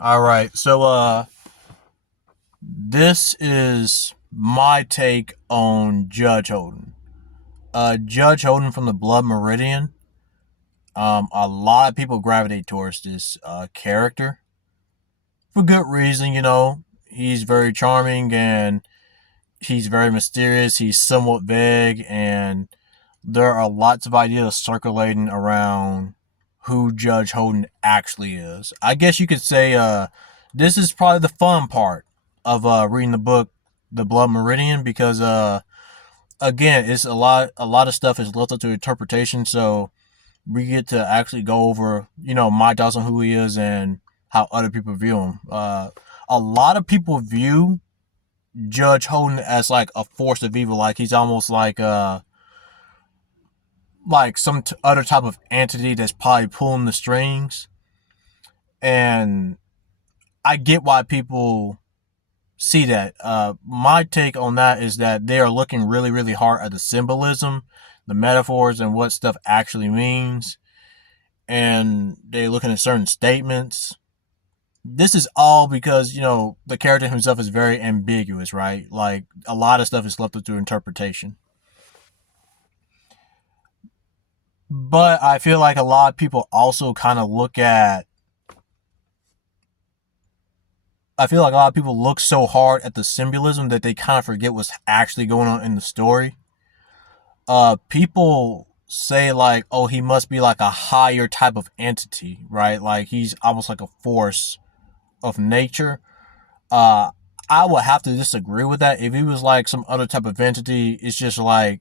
All right. This is my take on Judge Holden. Judge Holden from the Blood Meridian. A lot of people gravitate towards this character for good reason. He's very charming and he's very mysterious. He's somewhat vague, and there are lots of ideas circulating around who Judge Holden actually is. I guess you could say this is probably the fun part of reading the book, The Blood Meridian, because again, it's a lot of stuff is left up to interpretation. So we get to actually go over my thoughts on who he is and how other people view him. A lot of people view Judge Holden as like a force of evil, like he's almost like some other type of entity that's probably pulling the strings. And I get why people see that. My take on that is that they are looking really, really hard at the symbolism, the metaphors, and what stuff actually means. And they're looking at certain statements. This is all because, the character himself is very ambiguous, right? Like, a lot of stuff is left up to interpretation. But I feel like a lot of people also kind of look at I feel like a lot of people look so hard at the symbolism that they kind of forget what's actually going on in the story. People say like, oh, he must be like a higher type of entity, right? Like he's almost like a force of nature. Uh, I would have to disagree with that. If he was like some other type of entity, it's just like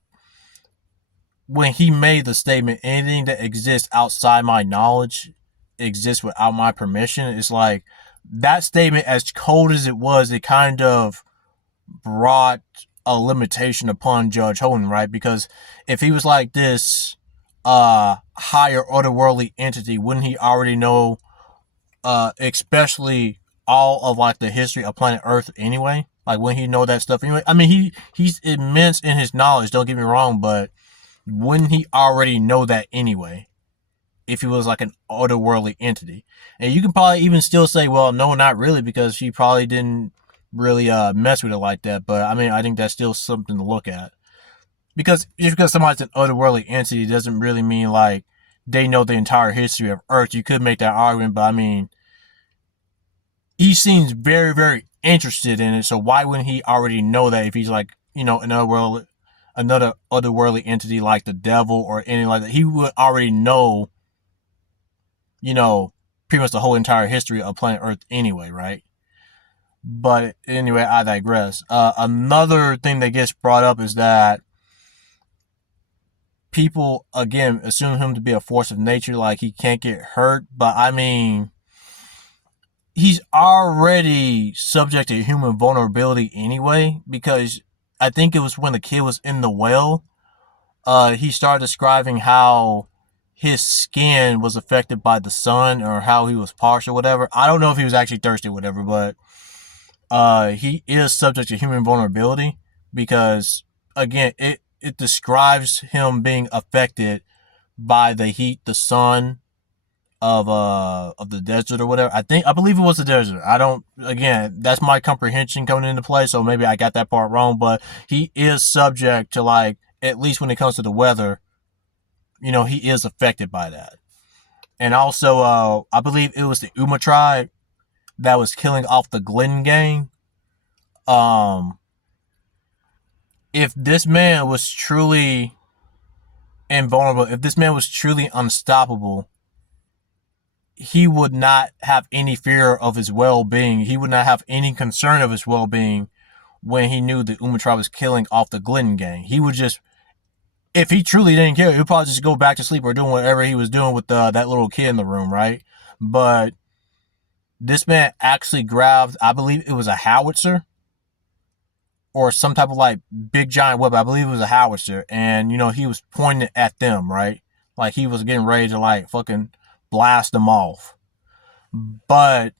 when he made the statement, anything that exists outside my knowledge exists without my permission. It's like that statement, as cold as it was, it kind of brought a limitation upon Judge Holden, right? Because if he was like this higher otherworldly entity, wouldn't he already know especially all of like the history of planet Earth anyway? Like when he know that stuff anyway. I mean he's immense in his knowledge, don't get me wrong, but wouldn't he already know that anyway? If he was like an otherworldly entity. And you can probably even still say, well, no, not really, because she probably didn't really mess with it like that. But I mean, I think that's still something to look at. Because just because somebody's an otherworldly entity doesn't really mean like they know the entire history of Earth. You could make that argument, but I mean, he seems very, very interested in it. So why wouldn't he already know that if he's like, another otherworldly entity like the devil or anything like that? He would already know, you know, pretty much the whole entire history of planet Earth anyway, right? But anyway, I digress. Another thing that gets brought up is that people again assume him to be a force of nature, like he can't get hurt. But I mean, he's already subject to human vulnerability anyway, because I think it was when the kid was in the well, he started describing how his skin was affected by the sun or how he was parched or whatever. I don't know if he was actually thirsty or whatever, but he is subject to human vulnerability because again, it describes him being affected by the heat, the sun of the desert or whatever. I believe it was the desert. I don't again, that's my comprehension coming into play, so maybe I got that part wrong, but he is subject to like at least when it comes to the weather, he is affected by that. And also I believe it was the Uma tribe that was killing off the Glen gang. Um if this man was truly invulnerable, if this man was truly unstoppable, he would not have any fear of his well-being. He would not have any concern of his well-being when he knew the Umatra was killing off the Glenn gang. He would just, if he truly didn't care, he'd probably just go back to sleep or doing whatever he was doing with that little kid in the room, right? But this man actually grabbed, I believe it was a howitzer or some type of like big giant weapon. I believe it was a howitzer, and he was pointing at them, right? Like he was getting ready to like fucking blast them off. But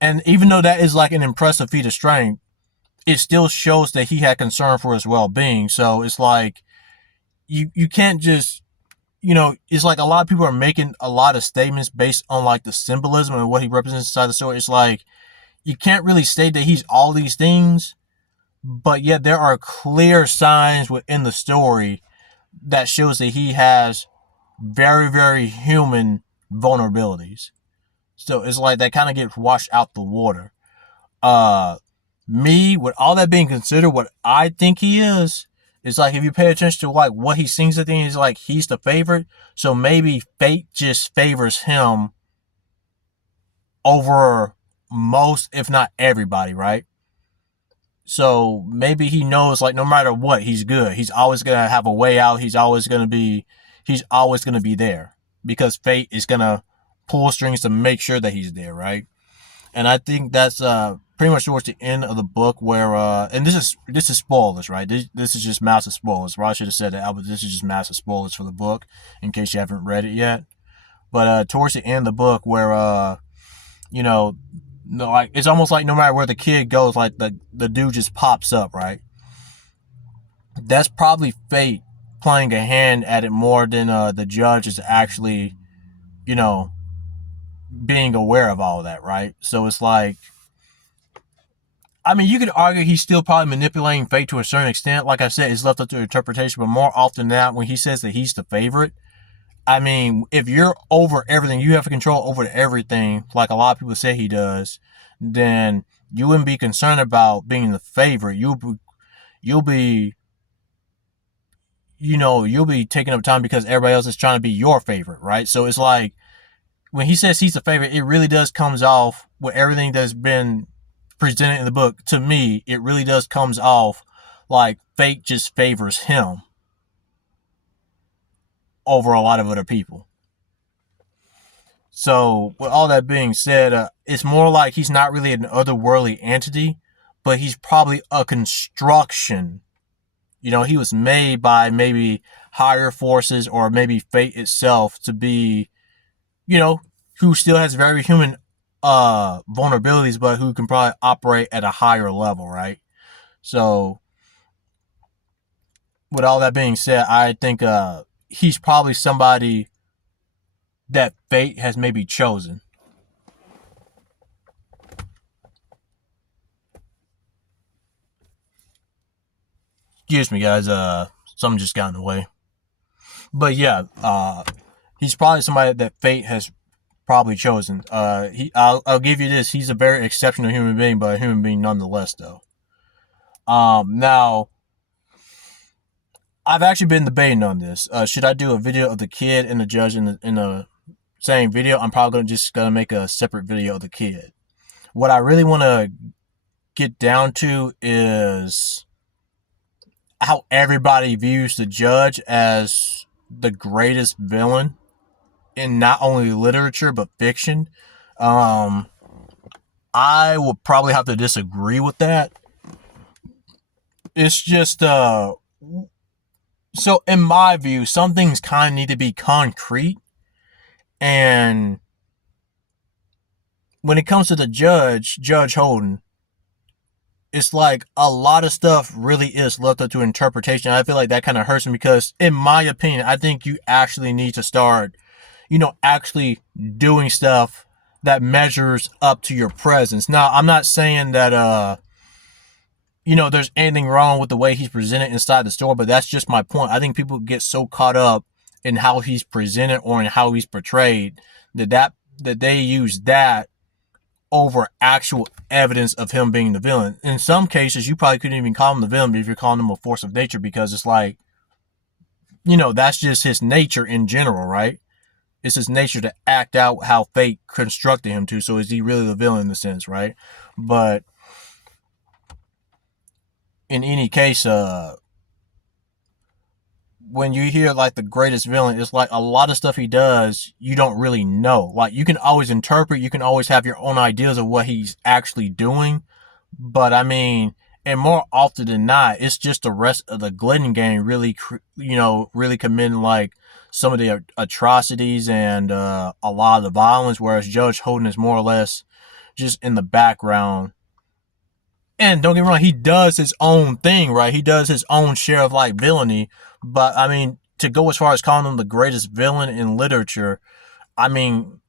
and even though that is like an impressive feat of strength, it still shows that he had concern for his well being. So it's like you can't just it's like a lot of people are making a lot of statements based on like the symbolism and what he represents inside the story. It's like you can't really state that he's all these things, but yet there are clear signs within the story that shows that he has very, very human vulnerabilities. So it's like that kind of gets washed out the water. Uh, Me, with all that being considered, what I think he is like if you pay attention to like what he sings at the end, is like he's the favorite. So maybe fate just favors him over most, if not everybody, right? So maybe he knows like no matter what, he's good. He's always gonna have a way out. He's always gonna be there because fate is gonna pull strings to make sure that he's there, right? And I think that's pretty much towards the end of the book where and this is spoilers, right? This is just massive spoilers. Well, I should have said that, but this is just massive spoilers for the book in case you haven't read it yet. But towards the end of the book where you know no, like it's almost like no matter where the kid goes, like the dude just pops up, right? That's probably fate playing a hand at it more than the judge is actually, you know, being aware of all of that, right? So it's like, I mean, you could argue he's still probably manipulating fate to a certain extent. Like I said, it's left up to interpretation, but more often than not, when he says that he's the favorite, I mean, if you're over everything, you have control over everything, like a lot of people say he does, then you wouldn't be concerned about being the favorite. You'll be, you'll be taking up time because everybody else is trying to be your favorite, right? So it's like when he says he's the favorite, it really does comes off with everything that's been presented in the book. To me, it really does comes off like fate just favors him over a lot of other people. So, with all that being said, it's more like he's not really an otherworldly entity, but he's probably a construction. He was made by maybe higher forces or maybe fate itself to be, you know, who still has very human vulnerabilities, but who can probably operate at a higher level, right? So, with all that being said, I think he's probably somebody that fate has maybe chosen. Excuse me, guys. Something just got in the way. But yeah, he's probably somebody that fate has probably chosen. I'll give you this. He's a very exceptional human being, but a human being nonetheless, though. Now I've actually been debating on this. Should I do a video of the kid and the judge in the same video? I'm probably just gonna make a separate video of the kid. What I really want to get down to is how everybody views the judge as the greatest villain in not only literature but fiction. Um, I will probably have to disagree with that. It's just so in my view, some things kind of need to be concrete, and when it comes to the Judge Holden, it's like a lot of stuff really is left up to interpretation. I feel like that kind of hurts me because, in my opinion, I think you actually need to start, actually doing stuff that measures up to your presence. Now, I'm not saying that, there's anything wrong with the way he's presented inside the store, but that's just my point. I think people get so caught up in how he's presented or in how he's portrayed that they use that over actual evidence of him being the villain. In some cases, you probably couldn't even call him the villain if you're calling him a force of nature, because it's like, that's just his nature in general, right? It's his nature to act out how fate constructed him to. So is he really the villain in the sense, right? But in any case, when you hear like the greatest villain, it's like a lot of stuff he does you don't really know. Like you can always interpret, you can always have your own ideas of what he's actually doing, but I mean, and more often than not, it's just the rest of the Glidden gang really, really committing like some of the atrocities and a lot of the violence, whereas Judge Holden is more or less just in the background. And don't get me wrong, he does his own thing, right? He does his own share of like villainy, but I mean, to go as far as calling him the greatest villain in literature, I mean,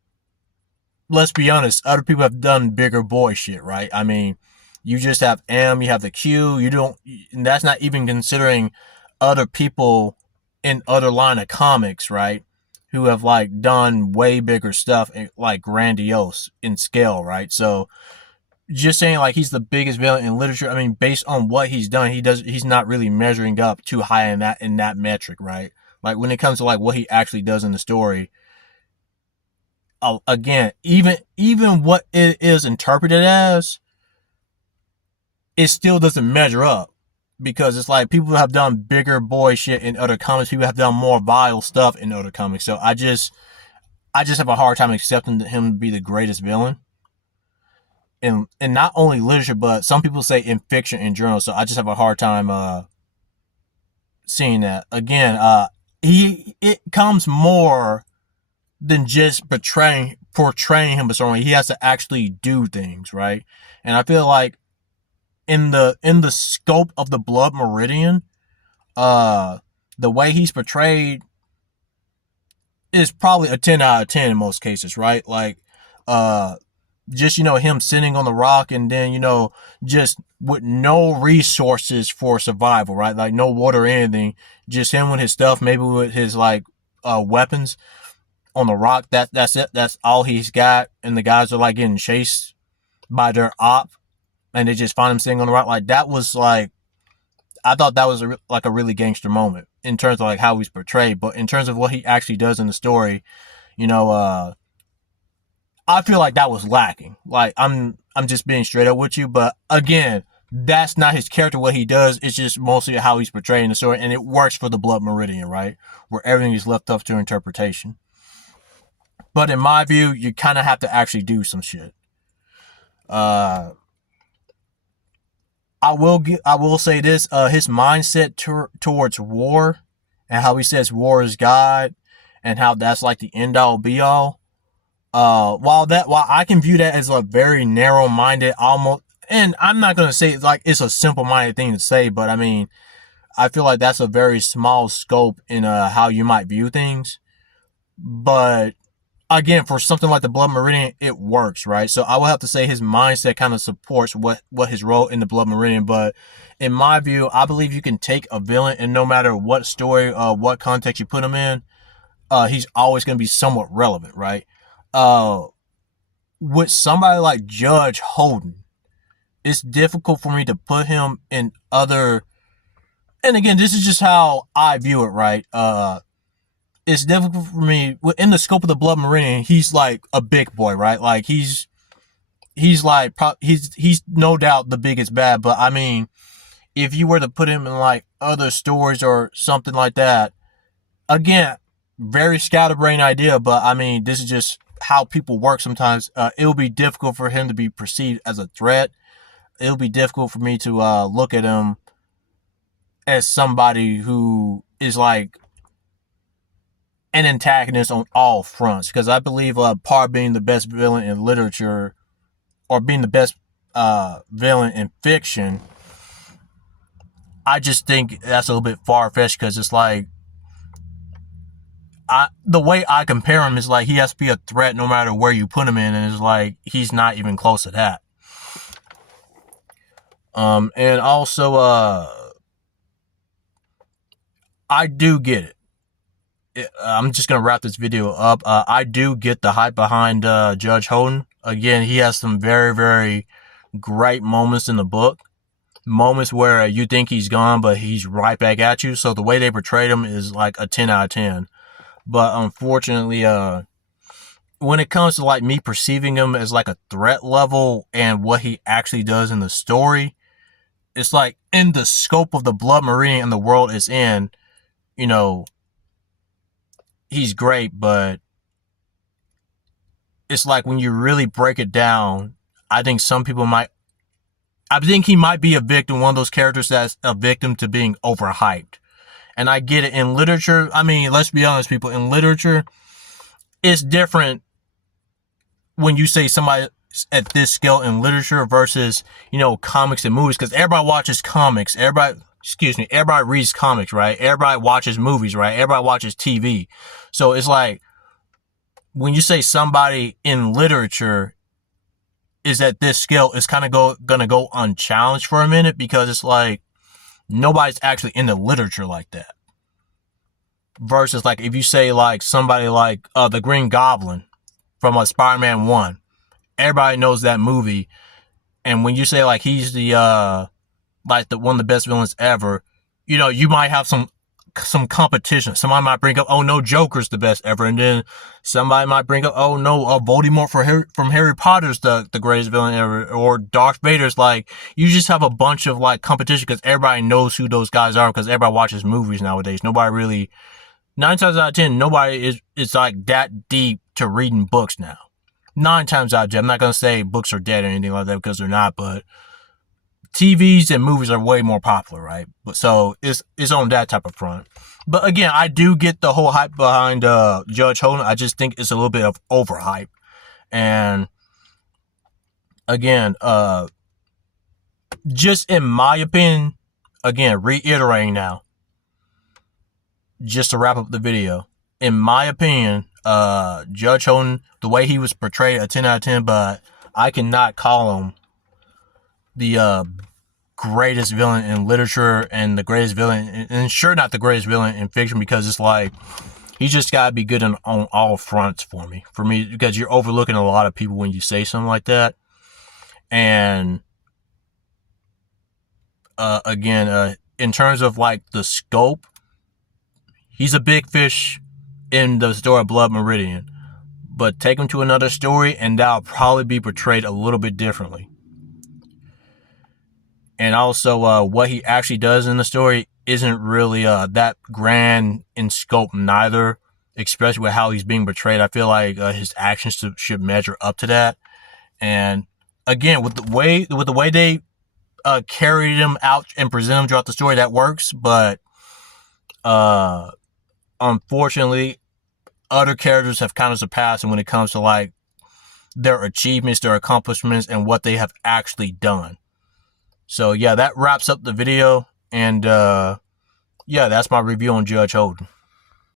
let's be honest, other people have done bigger boy shit, right? I mean, you just have M, you have the Q, you don't, and that's not even considering other people in other line of comics, right? Who have like done way bigger stuff, like grandiose in scale, right? So just saying like he's the biggest villain in literature. I mean, based on what he's done, he's not really measuring up too high in that metric, right? Like when it comes to like what he actually does in the story, again, even what it is interpreted as, it still doesn't measure up because it's like people have done bigger boy shit in other comics. People have done more vile stuff in other comics. So I just have a hard time accepting him to be the greatest villain. In not only literature, but some people say in fiction in general. So I just have a hard time seeing that. Again, it comes more than just portraying him a certain way. He has to actually do things, right? And I feel like in the scope of the Blood Meridian, the way he's portrayed is probably a 10 out of 10 in most cases, right? Like, just, him sitting on the rock and then, just with no resources for survival, right? Like no water or anything, just him with his stuff, maybe with his like, weapons on the rock. That's it. That's all he's got. And the guys are like getting chased by their op and they just find him sitting on the rock. Like that was like, I thought that was like a really gangster moment in terms of like how he's portrayed, but in terms of what he actually does in the story, I feel like that was lacking. Like I'm just being straight up with you, but again, that's not his character. What he does is just mostly how he's portraying the story, and it works for the Blood Meridian, right? Where everything is left up to interpretation. But in my view, you kind of have to actually do some shit. Uh, I will say this: his mindset towards war, and how he says war is God, and how that's like the end all be all. While I can view that as a very narrow minded, almost, and I'm not gonna say like it's a simple minded thing to say, but I mean, I feel like that's a very small scope in how you might view things. But again, for something like the Blood Meridian, it works, right? So I will have to say his mindset kind of supports what his role in the Blood Meridian. But in my view, I believe you can take a villain, and no matter what story, what context you put him in, he's always going to be somewhat relevant, right? Uh, with somebody like Judge Holden, it's difficult for me to put him in other. And again, this is just how I view it, right? It's difficult for me within the scope of the Blood Meridian. He's like a big boy, right? Like he's like he's no doubt the biggest bad. But I mean, if you were to put him in like other stories or something like that, again, very scatterbrained idea. But I mean, this is just how people work sometimes. It'll be difficult for him to be perceived as a threat. It'll be difficult for me to look at him as somebody who is like an antagonist on all fronts, because I believe part of being the best villain in literature or being the best villain in fiction, I just think that's a little bit far-fetched, because it's like the way I compare him is like he has to be a threat no matter where you put him in, and it's like he's not even close to that. And also I do get it. I'm just gonna wrap this video up. I do get the hype behind Judge Holden. Again, he has some very, very great moments in the book. Moments where you think he's gone, but he's right back at you. So the way they portrayed him is like a 10 out of 10. But unfortunately, when it comes to like me perceiving him as like a threat level and what he actually does in the story, it's like in the scope of the Blood Meridian and the world it's in, he's great, but it's like when you really break it down, I think he might be a victim, one of those characters that's a victim to being overhyped. And I get it. In literature, I mean, let's be honest, people, in literature, it's different when you say somebody at this scale in literature versus, comics and movies, because everybody watches comics. Everybody, excuse me, everybody reads comics, right? Everybody watches movies, right? Everybody watches TV. So it's like, when you say somebody in literature is at this scale, it's kind of gonna go unchallenged for a minute, because it's like nobody's actually into literature like that. Versus like if you say like somebody like the Green Goblin from Spider-Man 1, everybody knows that movie, and when you say like he's the like the one of the best villains ever, you know, you might have some competition. Somebody might bring up, oh no, Joker's the best ever, and then somebody might bring up, oh no, Voldemort from Harry Potter's the greatest villain ever, or Darth Vader's. Like, you just have a bunch of like competition because everybody knows who those guys are, because everybody watches movies nowadays. Nobody really, 9 times out of 10, nobody is like that deep to reading books now. 9 times out of 10, I'm not gonna say books are dead or anything like that, because they're not, but TVs and movies are way more popular, right? But so it's on that type of front. But again, I do get the whole hype behind Judge Holden. I just think it's a little bit of overhype. And again, just in my opinion, again, reiterating now, just to wrap up the video, in my opinion, Judge Holden, the way he was portrayed, a 10 out of 10, but I cannot call him the greatest villain in literature and the greatest villain, and sure not the greatest villain in fiction, because it's like he just gotta be good on all fronts for me, because you're overlooking a lot of people when you say something like that. And again, in terms of like the scope, he's a big fish in the story of Blood Meridian, but take him to another story and that'll probably be portrayed a little bit differently. And also, what he actually does in the story isn't really that grand in scope neither, especially with how he's being portrayed. I feel like his actions should measure up to that. And again, with the way they carried him out and present him throughout the story, that works. But unfortunately, other characters have kind of surpassed him when it comes to like their achievements, their accomplishments, and what they have actually done. So yeah, that wraps up the video, and yeah, that's my review on Judge Holden.